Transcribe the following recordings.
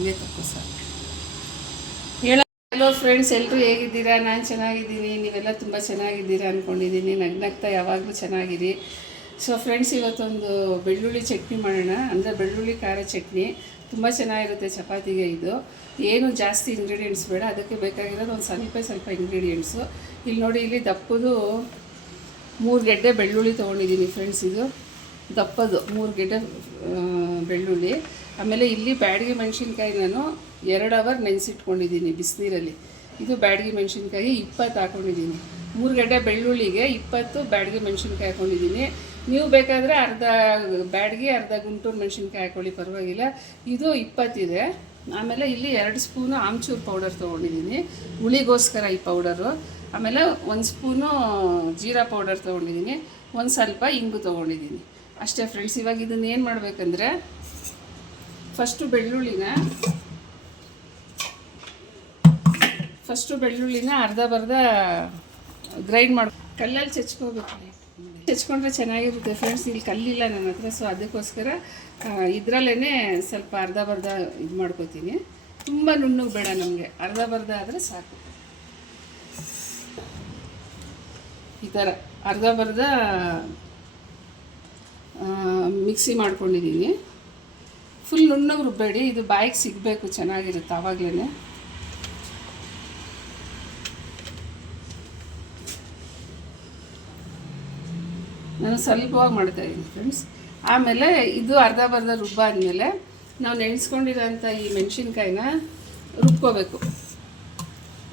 ಹಂಗೆ ತಪ್ಪು ಸರ್. ಹೇಳ. ಹಲೋ ಫ್ರೆಂಡ್ಸ್ ಎಲ್ಲರೂ ಹೇಗಿದ್ದೀರಾ? ನಾನು ಚೆನ್ನಾಗಿದ್ದೀನಿ. ನೀವೆಲ್ಲ ತುಂಬ ಚೆನ್ನಾಗಿದ್ದೀರಾ ಅಂದ್ಕೊಂಡಿದ್ದೀನಿ ನಗ್ನಗ್ತಾ ಯಾವಾಗಲೂ ಚೆನ್ನಾಗಿರಿ. ಸೊ ಫ್ರೆಂಡ್ಸ್ ಇವತ್ತೊಂದು ಬೆಳ್ಳುಳ್ಳಿ ಚಟ್ನಿ ಮಾಡೋಣ. ಅಂದರೆ ಬೆಳ್ಳುಳ್ಳಿ ಖಾರ ಚಟ್ನಿ. ತುಂಬ ಚೆನ್ನಾಗಿರುತ್ತೆ ಚಪಾತಿಗೆ ಇದು. ಏನು ಜಾಸ್ತಿ ಇಂಗ್ರೀಡಿಯೆಂಟ್ಸ್ ಬೇಡ. ಅದಕ್ಕೆ ಬೇಕಾಗಿರೋದು ಒಂದು ಸ್ವಲ್ಪ ಸ್ವಲ್ಪ ಇಂಗ್ರೀಡಿಯೆಂಟ್ಸು ಇಲ್ಲಿ ನೋಡಿ, ಇಲ್ಲಿ ದಪ್ಪದು ಮೂರು ಗೆಡ್ಡೆ ಬೆಳ್ಳುಳ್ಳಿ ತೊಗೊಂಡಿದ್ದೀನಿ ಫ್ರೆಂಡ್ಸ್ ಇದು. ದಪ್ಪದು ಮೂರು ಗೆಡ್ಡೆ ಬೆಳ್ಳುಳ್ಳಿ. ಆಮೇಲೆ ಇಲ್ಲಿ ಬ್ಯಾಡಗಿ ಮೆಣಸಿನ್ಕಾಯಿ ನಾನು ಎರಡು ಅವರ್ ನೆನೆಸಿಟ್ಕೊಂಡಿದ್ದೀನಿ ಬಿಸಿನೀರಲ್ಲಿ. ಇದು ಬ್ಯಾಡಗಿ ಮೆಣಸಿನ್ಕಾಯಿ ಇಪ್ಪತ್ತು ಹಾಕೊಂಡಿದ್ದೀನಿ. ಮೂರು ಗಡ್ಡೆ ಬೆಳ್ಳುಳ್ಳಿಗೆ ಇಪ್ಪತ್ತು ಬ್ಯಾಡಗಿ ಮೆಣಸಿನ್ಕಾಯಿ ಹಾಕೊಂಡಿದ್ದೀನಿ. ನೀವು ಬೇಕಾದರೆ ಅರ್ಧ ಬ್ಯಾಡಗಿ, ಅರ್ಧ ಗುಂಟೂರು ಮೆಣಸಿನ್ಕಾಯಿ ಹಾಕೊಳ್ಳಿ, ಪರವಾಗಿಲ್ಲ. ಇದು ಇಪ್ಪತ್ತಿದೆ. ಆಮೇಲೆ ಇಲ್ಲಿ ಎರಡು ಸ್ಪೂನು ಆಮ್ಚೂರು ಪೌಡರ್ ತೊಗೊಂಡಿದ್ದೀನಿ. ಹುಳಿಗೋಸ್ಕರ ಈ ಪೌಡರು. ಆಮೇಲೆ ಒಂದು ಸ್ಪೂನು ಜೀರಾ ಪೌಡರ್ ತೊಗೊಂಡಿದ್ದೀನಿ. ಒಂದು ಸ್ವಲ್ಪ ಇಂಗು ತೊಗೊಂಡಿದ್ದೀನಿ. ಅಷ್ಟೇ ಫ್ರೆಂಡ್ಸ್ ಇವಾಗ ಇದನ್ನ ಏನು ಮಾಡಬೇಕಂದ್ರೆ ಫಸ್ಟು ಬೆಳ್ಳುಳ್ಳಿನ. ಫಸ್ಟು ಬೆಳ್ಳುಳ್ಳಿನ ಅರ್ಧ ಬರ್ಧ ಗ್ರೈಂಡ್ ಮಾಡಿ. ಕಲ್ಲಲ್ಲಿ ಚಚ್ಕೋಬೇಕು. ಚಚ್ಕೊಂಡ್ರೆ ಚೆನ್ನಾಗಿರುತ್ತೆ ಫ್ರೆಂಡ್ಸ್ ಇಲ್ಲಿ ಕಲ್ಲಿಲ್ಲ ನನ್ನ ಹತ್ರ ಸೊ ಅದಕ್ಕೋಸ್ಕರ ಇದರಲ್ಲೇ ಸ್ವಲ್ಪ ಅರ್ಧ ಬರ್ಧ ಇದು ಮಾಡ್ಕೋತೀನಿ. ತುಂಬ ನುಣ್ಣಗೆ ಬೇಡ ನಮಗೆ. ಅರ್ಧ ಬರ್ಧ ಆದರೆ ಸಾಕು. ಈ ಥರ ಅರ್ಧ ಬರ್ಧ ಮಿಕ್ಸಿ ಮಾಡ್ಕೊಂಡಿದ್ದೀನಿ ಫುಲ್ ನುಣ್ಣಗೆ ರುಬ್ಬೇಡಿ. ಇದು ಬಾಯಿಗೆ ಸಿಗಬೇಕು, ಚೆನ್ನಾಗಿರುತ್ತೆ ಆವಾಗಲೇ ನಾನು ಸ್ವಲ್ಪವಾಗಿ ಮಾಡ್ತಾ ಇದ್ದೀನಿ ಫ್ರೆಂಡ್ಸ್ ಆಮೇಲೆ ಇದು ಅರ್ಧ ಬರ್ಧ ರುಬ್ಬ ಆದಮೇಲೆ ನಾವು ನೆನೆಸ್ಕೊಂಡಿರೋಂಥ ಈ ಮೆಣಸಿನ್ಕಾಯಿನ ರುಬ್ಕೋಬೇಕು.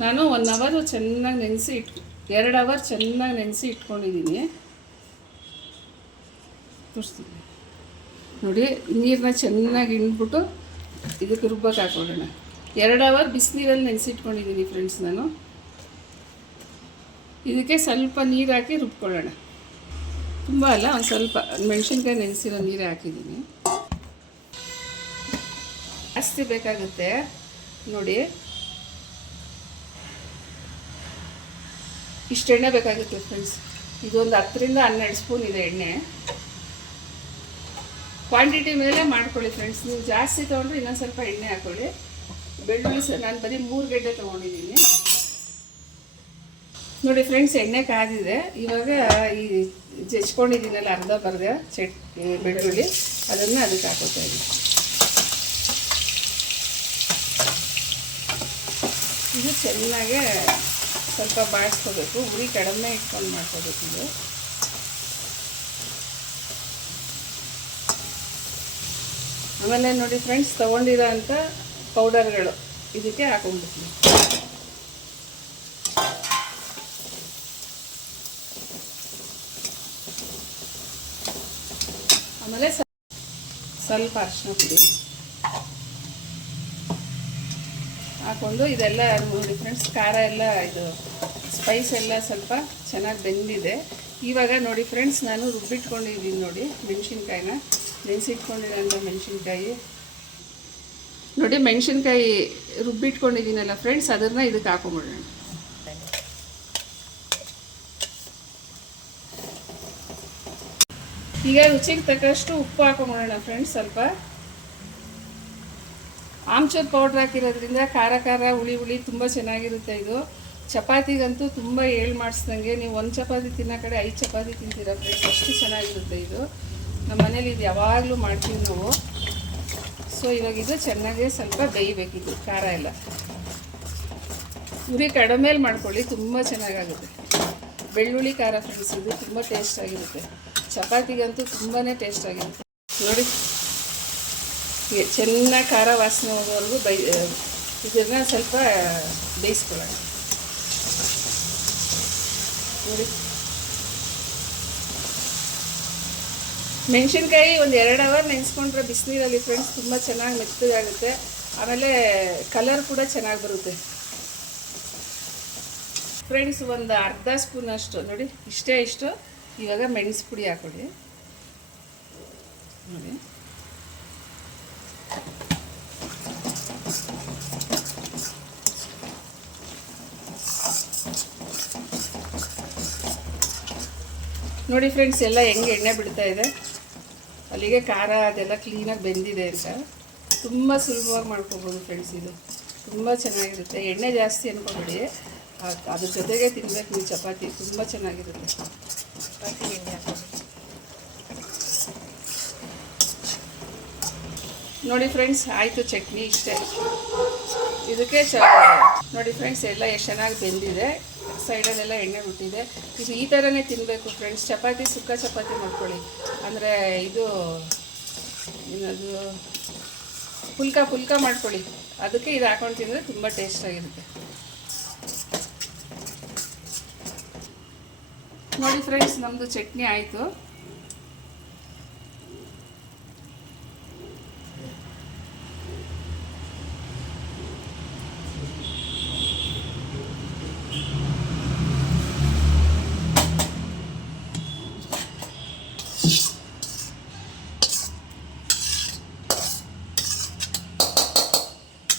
ನಾನು ಒನ್ ಅವರು ಚೆನ್ನಾಗಿ ನೆನೆಸಿ ಇಟ್, ಎರಡು ಅವರ್ ಚೆನ್ನಾಗಿ ನೆನೆಸಿ ಇಟ್ಕೊಂಡಿದ್ದೀನಿ ತೋರಿಸ್ತೀನಿ. ನೋಡಿ ನೀರನ್ನ ಚೆನ್ನಾಗಿ ಹಿಂಡ್ಬಿಟ್ಟು ಇದಕ್ಕೆ ರುಬ್ಬಕ್ಕೆ ಹಾಕೊಳ್ಳೋಣ. ಎರಡು ಅವರ್ ಬಿಸಿನೀರಲ್ಲಿ ನೆನೆಸಿಟ್ಕೊಂಡಿದ್ದೀನಿ ಫ್ರೆಂಡ್ಸ್ ನಾನು. ಇದಕ್ಕೆ ಸ್ವಲ್ಪ ನೀರು ಹಾಕಿ ರುಬ್ಕೊಳ್ಳೋಣ. ತುಂಬ ಅಲ್ಲ, ಒಂದು ಸ್ವಲ್ಪ ಮೆಣಸಿನ್ಕಾಯಿ ನೆನೆಸಿರೋ ನೀರೇ ಹಾಕಿದ್ದೀನಿ. ಜಾಸ್ತಿ ಬೇಕಾಗುತ್ತೆ. ನೋಡಿ. ಇಷ್ಟು ಎಣ್ಣೆ ಬೇಕಾಗುತ್ತೆ ಫ್ರೆಂಡ್ಸ್ ಇದೊಂದು ಹತ್ತರಿಂದ ಹನ್ನೆರಡು ಸ್ಪೂನ್ ಇದೆ ಎಣ್ಣೆ. ಕ್ವಾಂಟಿಟಿ ಮೇಲೆ ಮಾಡ್ಕೊಳ್ಳಿ ಫ್ರೆಂಡ್ಸ್ ನೀವು ಜಾಸ್ತಿ ತೊಗೊಂಡ್ರೆ ಇನ್ನೊಂದು ಸ್ವಲ್ಪ ಎಣ್ಣೆ ಹಾಕೊಳ್ಳಿ. ಬೆಳ್ಳುಳ್ಳಿ ಸಹ ನಾನು ಬರೀ ಮೂರು ಗಡ್ಡೆ ತೊಗೊಂಡಿದ್ದೀನಿ. ನೋಡಿ ಫ್ರೆಂಡ್ಸ್ ಎಣ್ಣೆ ಕಾದಿದೆ. ಇವಾಗ ಈ ಜಚ್ಕೊಂಡಿದ್ದೀನಲ್ಲ ಅರ್ಧ ಬರ್ದೆ ಚಟ್ ಬೆಳ್ಳುಳ್ಳಿ, ಅದನ್ನು ಅದಕ್ಕೆ ಹಾಕೋತಾ ಇದ್ದೀನಿ. ಇದು ಚೆನ್ನಾಗೆ ಸ್ವಲ್ಪ ಬಾಡಿಸ್ಕೋಬೇಕು ಉರಿ ಕಡಿಮೆ ಇಟ್ಕೊಂಡು ಮಾಡ್ಕೋಬೇಕು ಇದು. ಆಮೇಲೆ ನೋಡಿ ಫ್ರೆಂಡ್ಸ್ ತೊಗೊಂಡಿರೋ ಅಂಥ ಪೌಡರ್ಗಳು ಇದಕ್ಕೆ ಹಾಕೊಂಡ್ಬಿಡ್ತೀನಿ. ಆಮೇಲೆ ಸ್ವಲ್ಪ ಅರಿಶಿನ ಪುಡಿ. ಹಾಕೊಂಡು ಇದೆಲ್ಲ ನೋಡಿ ಫ್ರೆಂಡ್ಸ್ ಖಾರ ಎಲ್ಲ ಇದು ಸ್ಪೈಸ್ ಎಲ್ಲ ಸ್ವಲ್ಪ ಚೆನ್ನಾಗಿ ಬೆಂದಿದೆ. ಇವಾಗ ನೋಡಿ ಫ್ರೆಂಡ್ಸ್ ನಾನು ರುಬ್ಬಿಟ್ಕೊಂಡಿದ್ದೀನಿ ನೋಡಿ ಮೆಣಸಿನ್ಕಾಯಿನ. ನೆನೆಸಿಟ್ಕೊಂಡಿರೋಂಥ ಮೆಣಸಿನ್ಕಾಯಿ. ನೋಡಿ, ಮೆಣಸಿನ್ಕಾಯಿ ರುಬ್ಬಿಟ್ಕೊಂಡಿದ್ದೀನಲ್ಲ ಫ್ರೆಂಡ್ಸ್, ಅದನ್ನು ಇದಕ್ಕೆ ಹಾಕೊಂಬಿಡೋಣ. ಈಗ ರುಚಿಗೆ ತಕ್ಕಷ್ಟು ಉಪ್ಪು ಹಾಕೊಂಬಿಡೋಣ ಫ್ರೆಂಡ್ಸ್, ಸ್ವಲ್ಪ. ಆಮ್ಚೂರ್ ಪೌಡ್ರ್ ಹಾಕಿರೋದ್ರಿಂದ ಖಾರ ಖಾರ, ಹುಳಿ ಹುಳಿ ತುಂಬ ಚೆನ್ನಾಗಿರುತ್ತೆ ಇದು. ಚಪಾತಿಗಂತೂ ತುಂಬ ಏಳು ಮಾಡಿಸ್ದಂಗೆ. ನೀವು ಒಂದು ಚಪಾತಿ ತಿನ್ನೋ ಕಡೆ ಐದು ಚಪಾತಿ ತಿಂತೀರ ಫ್ರೆಂಡ್ಸ್, ಅಷ್ಟು ಚೆನ್ನಾಗಿರುತ್ತೆ ಇದು. ನಮ್ಮ ಮನೇಲಿ ಇದು ಯಾವಾಗಲೂ ಮಾಡ್ತೀವಿ ನಾವು. ಸೊ ಇವಾಗ ಇದು ಚೆನ್ನಾಗಿ ಸ್ವಲ್ಪ ಬೇಯಬೇಕಿದು ಖಾರ ಎಲ್ಲ. ಉರಿ ಕಡಿಮೆಲಿ ಮಾಡ್ಕೊಳ್ಳಿ, ತುಂಬ ಚೆನ್ನಾಗಾಗುತ್ತೆ. ಬೆಳ್ಳುಳ್ಳಿ ಖಾರ ಫ್ರೆಂಡ್ಸ್ ಇದು ತುಂಬ ಟೇಸ್ಟ್ ಆಗಿರುತ್ತೆ. ಚಪಾತಿಗಂತೂ ತುಂಬಾ ಟೇಸ್ಟ್ ಆಗಿರುತ್ತೆ. ನೋಡಿ. ಚೆನ್ನಾಗಿ ಖಾರ ವಾಸನೆ ಹೋಗೋವರೆಗೂ ಬೈ ಇದನ್ನು ಸ್ವಲ್ಪ ಬೇಯಿಸ್ಕೊಳ್ಳೋಣ. ನೋಡಿ. ಮೆಣಸಿನ್ಕಾಯಿ ಒಂದು ಎರಡು ಅವರ್ ನೆನೆಸ್ಕೊಂಡ್ರೆ ಬಿಸಿನೀರಲ್ಲಿ ಫ್ರೆಂಡ್ಸ್ ತುಂಬ ಚೆನ್ನಾಗಿ ಮೆತ್ತಗಾಗುತ್ತೆ. ಆಮೇಲೆ ಕಲರ್ ಕೂಡ ಚೆನ್ನಾಗಿ ಬರುತ್ತೆ. ಫ್ರೆಂಡ್ಸ್ ಒಂದು ಅರ್ಧ ಸ್ಪೂನ್ ಅಷ್ಟು, ನೋಡಿ, ಇಷ್ಟೇ ಇಷ್ಟು. ಇವಾಗ ಮೆಣಸು ಪುಡಿ ಹಾಕೊಳ್ಳಿ ನೋಡಿ. ನೋಡಿ ಫ್ರೆಂಡ್ಸ್ ಎಲ್ಲ ಹೆಂಗೆ ಎಣ್ಣೆ ಬಿಡ್ತಾ ಇದೆ. ಅಲ್ಲಿಗೆ ಖಾರ ಅದೆಲ್ಲ ಕ್ಲೀನಾಗಿ ಬೆಂದಿದೆ ಅಂತ. ತುಂಬ ಸುಲಭವಾಗಿ ಮಾಡ್ಕೋಬೋದು ಫ್ರೆಂಡ್ಸ್ ಇದು. ತುಂಬ ಚೆನ್ನಾಗಿರುತ್ತೆ. ಎಣ್ಣೆ ಜಾಸ್ತಿ ಅನ್ಕೊಬೇಡಿ. ಅದ್- ಅದ್ರ ಜೊತೆಗೆ ತಿನ್ಬೇಕು ನೀವು ಚಪಾತಿ. ತುಂಬ ಚೆನ್ನಾಗಿರುತ್ತೆ. ಚಪಾತಿ ಎಣ್ಣೆ ನೋಡಿ ಫ್ರೆಂಡ್ಸ್ ಆಯಿತು ಚಟ್ನಿ ಇಷ್ಟೇ. ಇದಕ್ಕೆ ಚ ನೋಡಿ ಫ್ರೆಂಡ್ಸ್ ಎಲ್ಲ ಎಷ್ಟು ಚೆನ್ನಾಗಿ ಬೆಂದಿದೆ. ಸೈಡಲ್ಲೆಲ್ಲ ಎಣ್ಣೆ ಬಿಟ್ಟಿದೆ ಇದು ಈ ಥರನೇ ತಿನ್ನಬೇಕು ಫ್ರೆಂಡ್ಸ್ ಚಪಾತಿ, ಸುಕ್ಕ ಚಪಾತಿ ಮಾಡ್ಕೊಳ್ಳಿ. ಅಂದರೆ ಇದು ಏನದು, ಪುಲ್ಕ ಪುಲ್ಕ ಮಾಡ್ಕೊಳ್ಳಿ. ಅದಕ್ಕೆ ಇದು ಹಾಕೊಂಡು ತಿಂದರೆ ತುಂಬ ಟೇಸ್ಟಾಗಿರುತ್ತೆ ನೋಡಿ ಫ್ರೆಂಡ್ಸ್ ನಮ್ಮದು ಚಟ್ನಿ ಆಯಿತು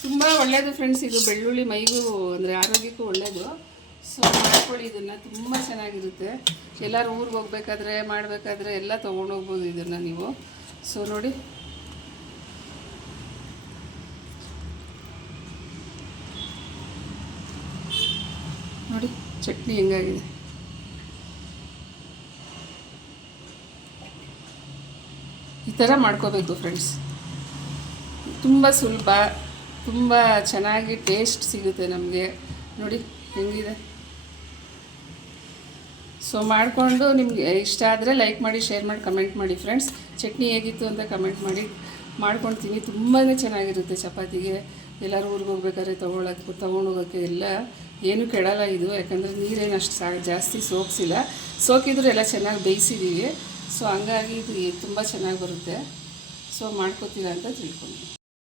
ತುಂಬ ಒಳ್ಳೆಯದು ಫ್ರೆಂಡ್ಸ್ ಇದು ಬೆಳ್ಳುಳ್ಳಿ ಮೈಗೂ ಅಂದರೆ ಆರೋಗ್ಯಕ್ಕೂ ಒಳ್ಳೇದು. ಸೊ ಮಾಡ್ಕೊಳ್ಳಿ, ಇದನ್ನು ತುಂಬ ಚೆನ್ನಾಗಿರುತ್ತೆ. ಎಲ್ಲರೂ ಊರಿಗೆ ಹೋಗ್ಬೇಕಾದ್ರೆ, ಮಾಡಬೇಕಾದ್ರೆ ಎಲ್ಲ ತೊಗೊಂಡೋಗ್ಬೋದು ಇದನ್ನು ನೀವು. ಸೊ ನೋಡಿ. ನೋಡಿ, ಚಟ್ನಿ ಹೆಂಗಾಗಿದೆ. ಈ ಥರ ಮಾಡ್ಕೋಬೇಕು ಫ್ರೆಂಡ್ಸ್ ತುಂಬ ಸುಲಭ. ತುಂಬ ಚೆನ್ನಾಗಿ ಟೇಸ್ಟ್ ಸಿಗುತ್ತೆ ನಮಗೆ. ನೋಡಿ, ಹೆಂಗಿದೆ? ಸೊ ಮಾಡಿಕೊಂಡು ನಿಮಗೆ ಇಷ್ಟ ಆದರೆ ಲೈಕ್ ಮಾಡಿ ಶೇರ್ ಮಾಡಿ ಕಮೆಂಟ್ ಮಾಡಿ ಫ್ರೆಂಡ್ಸ್ ಚಟ್ನಿ ಹೇಗಿತ್ತು ಅಂತ ಕಮೆಂಟ್ ಮಾಡಿ. ಮಾಡ್ಕೊಳ್ತೀನಿ ತುಂಬಾ ಚೆನ್ನಾಗಿರುತ್ತೆ ಚಪಾತಿಗೆ. ಎಲ್ಲರೂ ಊರಿಗೆ ಹೋಗ್ಬೇಕಾದ್ರೆ ತೊಗೊಳಕ್ಕೆ ತೊಗೊಂಡೋಗೋಕ್ಕೆ ಎಲ್ಲ ಏನು ಕೆಡಲ್ಲ ಇದು. ಯಾಕಂದರೆ ನೀರೇನು ಅಷ್ಟು ಸಾ, ಜಾಸ್ತಿ ಸೋಕ್ಸಿಲ್ಲ. ಸೋಕಿದ್ರೆ ಎಲ್ಲ ಚೆನ್ನಾಗಿ ಬೇಯಿಸಿದ್ದೀವಿ ಸೊ ಹಂಗಾಗಿ ಇದು ತುಂಬ ಚೆನ್ನಾಗಿ ಬರುತ್ತೆ. ಸೊ ಮಾಡ್ಕೋತೀರಾ ಅಂತ ತಿಳ್ಕೊಂಡು